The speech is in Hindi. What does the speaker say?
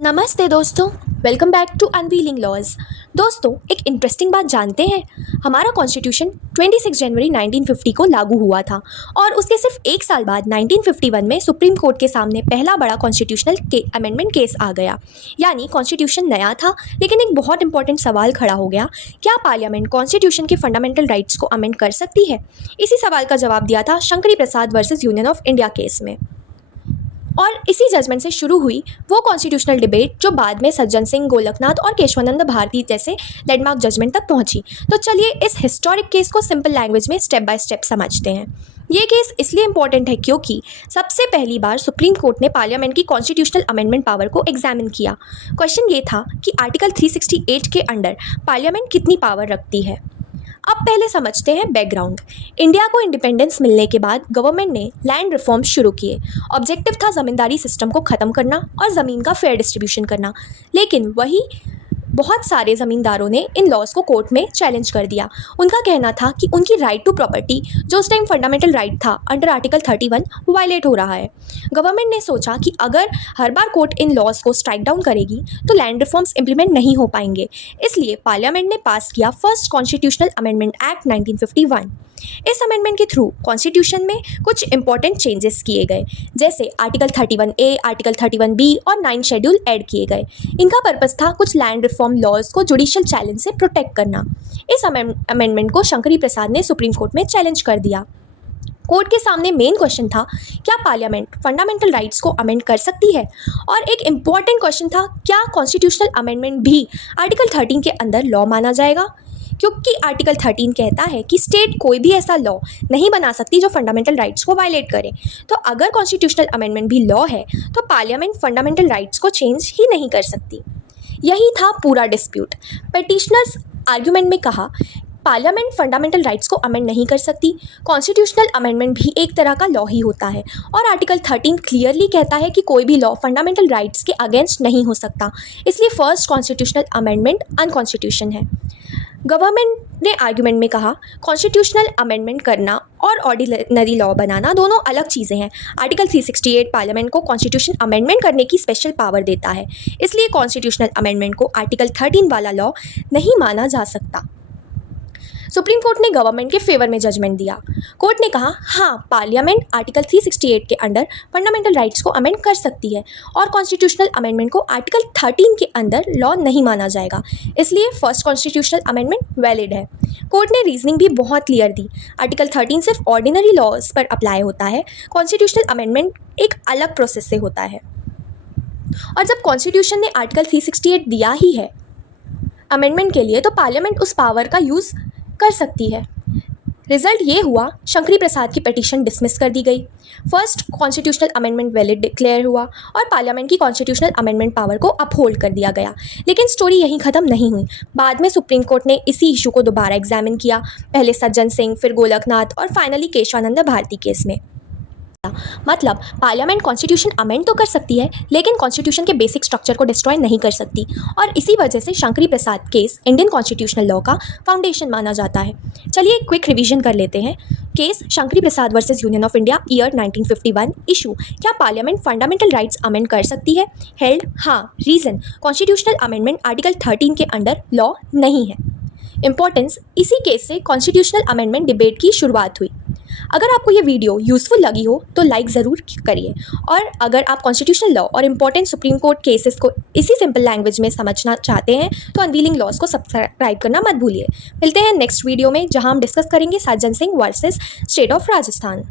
नमस्ते दोस्तों, welcome back to unveiling laws. दोस्तों, एक इंटरेस्टिंग बात जानते हैं। हमारा कॉन्स्टिट्यूशन 26 जनवरी 1950 को लागू हुआ था और उसके सिर्फ एक साल बाद 1951 में सुप्रीम कोर्ट के सामने पहला बड़ा कॉन्स्टिट्यूशनल अमेंडमेंट केस आ गया। यानी कॉन्स्टिट्यूशन नया था, लेकिन एक बहुत इंपॉर्टेंट सवाल खड़ा हो गया, क्या पार्लियामेंट कॉन्स्टिट्यूशन के फंडामेंटल राइट्स को अमेंड कर सकती है? इसी सवाल का जवाब दिया था Shankari Prasad versus union of India case में। और इसी जजमेंट से शुरू हुई वो कॉन्स्टिट्यूशनल डिबेट जो बाद में सज्जन सिंह, गोलकनाथ और केशवानंद भारती जैसे लैंडमार्क जजमेंट तक पहुंची। तो चलिए इस हिस्टोरिक केस को सिंपल लैंग्वेज में स्टेप बाय स्टेप समझते हैं। ये केस इसलिए इंपॉर्टेंट है क्योंकि सबसे पहली बार सुप्रीम कोर्ट ने पार्लियामेंट की कॉन्स्टिट्यूशनल अमेंडमेंट पावर को एग्जामिन किया। क्वेश्चन ये था कि आर्टिकल 368 के अंडर पार्लियामेंट कितनी पावर रखती है। अब पहले समझते हैं बैकग्राउंड। इंडिया को इंडिपेंडेंस मिलने के बाद गवर्नमेंट ने लैंड रिफॉर्म्स शुरू किए। ऑब्जेक्टिव था ज़मींदारी सिस्टम को ख़त्म करना और ज़मीन का फेयर डिस्ट्रीब्यूशन करना। लेकिन वही बहुत सारे ज़मींदारों ने इन लॉज को कोर्ट में चैलेंज कर दिया। उनका कहना था कि उनकी राइट टू प्रॉपर्टी, जो उस टाइम फंडामेंटल राइट था, अंडर आर्टिकल 31 वायलेट हो रहा है। गवर्नमेंट ने सोचा कि अगर हर बार कोर्ट इन लॉज को स्ट्राइक डाउन करेगी तो लैंड रिफॉर्म्स इंप्लीमेंट नहीं हो पाएंगे। इसलिए पार्लियामेंट ने पास किया फर्स्ट कॉन्स्टिट्यूशनल अमेंडमेंट एक्ट 1951। इस अमेंडमेंट के थ्रू कॉन्स्टिट्यूशन में कुछ इंपॉर्टेंट चेंजेस किए गए, जैसे आर्टिकल 31A, आर्टिकल 31B और 9 शेड्यूल ऐड किए गए। इनका पर्पस था कुछ लैंड रिफॉर्म लॉज को जुडिशियल चैलेंज से प्रोटेक्ट करना। इस अमेंडमेंट को शंकरी प्रसाद ने सुप्रीम कोर्ट में चैलेंज कर दिया। कोर्ट के सामने मेन क्वेश्चन था, क्या पार्लियामेंट फंडामेंटल राइट्स को अमेंड कर सकती है? और एक इम्पॉर्टेंट क्वेश्चन था, क्या कॉन्स्टिट्यूशनल अमेंडमेंट भी आर्टिकल 13 के अंदर लॉ माना जाएगा? क्योंकि आर्टिकल 13 कहता है कि स्टेट कोई भी ऐसा लॉ नहीं बना सकती जो फंडामेंटल राइट्स को वायलेट करे। तो अगर कॉन्स्टिट्यूशनल अमेंडमेंट भी लॉ है तो पार्लियामेंट फंडामेंटल राइट्स को चेंज ही नहीं कर सकती। यही था पूरा डिस्प्यूट। पिटिशनर्स आर्ग्यूमेंट में कहा, पार्लियामेंट फंडामेंटल राइट्स को अमेंड नहीं कर सकती। कॉन्स्टिट्यूशनल अमेंडमेंट भी एक तरह का लॉ ही होता है और आर्टिकल 13 क्लियरली कहता है कि कोई भी लॉ फंडामेंटल राइट्स के अगेंस्ट नहीं हो सकता। इसलिए फर्स्ट कॉन्स्टिट्यूशनल अमेंडमेंट अनकॉन्स्टिट्यूशन है। गवर्नमेंट ने आर्ग्यूमेंट में कहा, कॉन्स्टिट्यूशनल अमेंडमेंट करना और ऑर्डिनरी लॉ बनाना दोनों अलग चीज़ें हैं। आर्टिकल 368 पार्लियामेंट को कॉन्स्टिट्यूशन अमेंडमेंट करने की स्पेशल पावर देता है। इसलिए कॉन्स्टिट्यूशनल अमेंडमेंट को आर्टिकल 13 वाला लॉ नहीं माना जा सकता। सुप्रीम कोर्ट ने गवर्नमेंट के फेवर में जजमेंट दिया। कोर्ट ने कहा, हाँ, पार्लियामेंट आर्टिकल 368 के अंडर फंडामेंटल राइट्स को अमेंड कर सकती है और कॉन्स्टिट्यूशनल अमेंडमेंट को आर्टिकल 13 के अंदर लॉ नहीं माना जाएगा। इसलिए फर्स्ट कॉन्स्टिट्यूशनल अमेंडमेंट वैलिड है। कोर्ट ने रीजनिंग भी बहुत क्लियर दी। आर्टिकल 13 सिर्फ ऑर्डिनरी लॉज पर अप्लाई होता है, कॉन्स्टिट्यूशनल अमेंडमेंट एक अलग प्रोसेस से होता है। और जब कॉन्स्टिट्यूशन ने आर्टिकल 368 दिया ही है अमेंडमेंट के लिए, तो पार्लियामेंट उस पावर का यूज़ कर सकती है। रिजल्ट ये हुआ, शंकरी प्रसाद की पिटीशन डिसमिस कर दी गई। First constitutional amendment valid declare हुआ और पार्लियामेंट की कॉन्स्टिट्यूशनल अमेंडमेंट पावर को अपहोल्ड कर दिया गया। लेकिन स्टोरी यहीं ख़त्म नहीं हुई। बाद में सुप्रीम कोर्ट ने इसी इशू को दोबारा एग्जामिन किया, पहले सज्जन सिंह, फिर गोलकनाथ और फाइनली केशवानंद भारती केस में। मतलब पार्लियामेंट कॉन्स्टिट्यूशन अमेंड तो कर सकती है, लेकिन कॉन्स्टिट्यूशन के बेसिक स्ट्रक्चर को डिस्ट्रॉय नहीं कर सकती। और इसी वजह से शंकरी प्रसाद केस इंडियन कॉन्स्टिट्यूशनल लॉ का फाउंडेशन माना जाता है। चलिए एक क्विक रिवीजन कर लेते हैं। Case Shankari Prasad versus union of India, year 1951। Issue, क्या पार्लियामेंट फंडामेंटल राइट्स अमेंड कर सकती है? हेल्ड, हाँ। रीजन, कॉन्स्टिट्यूशनल अमेंडमेंट आर्टिकल 13 के अंडर लॉ नहीं है। इंपॉर्टेंस, इसी केस से कॉन्स्टिट्यूशनल अमेंडमेंट डिबेट की शुरुआत हुई। अगर आपको ये वीडियो यूज़फुल लगी हो तो लाइक ज़रूर करिए, और अगर आप कॉन्स्टिट्यूशनल लॉ और इंपॉर्टेंट सुप्रीम कोर्ट केसेस को इसी सिंपल लैंग्वेज में समझना चाहते हैं तो अनवीलिंग लॉज को सब्सक्राइब करना मत भूलिए। मिलते हैं नेक्स्ट वीडियो में, जहां हम डिस्कस करेंगे Sajjan Singh versus state of Rajasthan.